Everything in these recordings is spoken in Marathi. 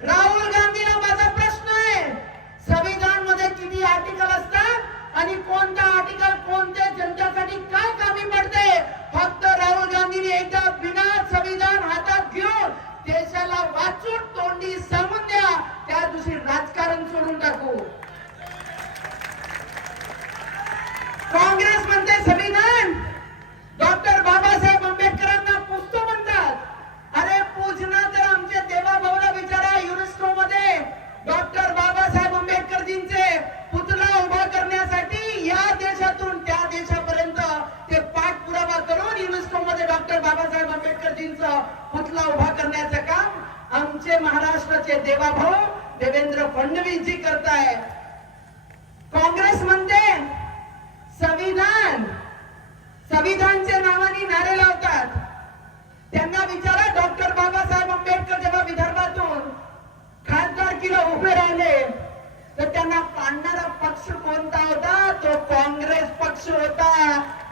राहुल गांधीला माझा प्रश्न आहे. संविधानमध्ये किती आर्टिकल असतात आणि कोणता आर्टिकल कोणत्या जनतेसाठी काय कामी डॉक्टर बाबासाहेब आंबेडकरजींचा पुतला उभा करण्याचं काम आमचे महाराष्ट्राचे देवाभाऊ देवेंद्र फडणवीस जी करताय. काँग्रेस म्हणते संविधान. संविधानच्या नावाने नारे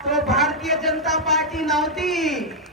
તો ભારતીય જનતા પાર્ટી નહોતી.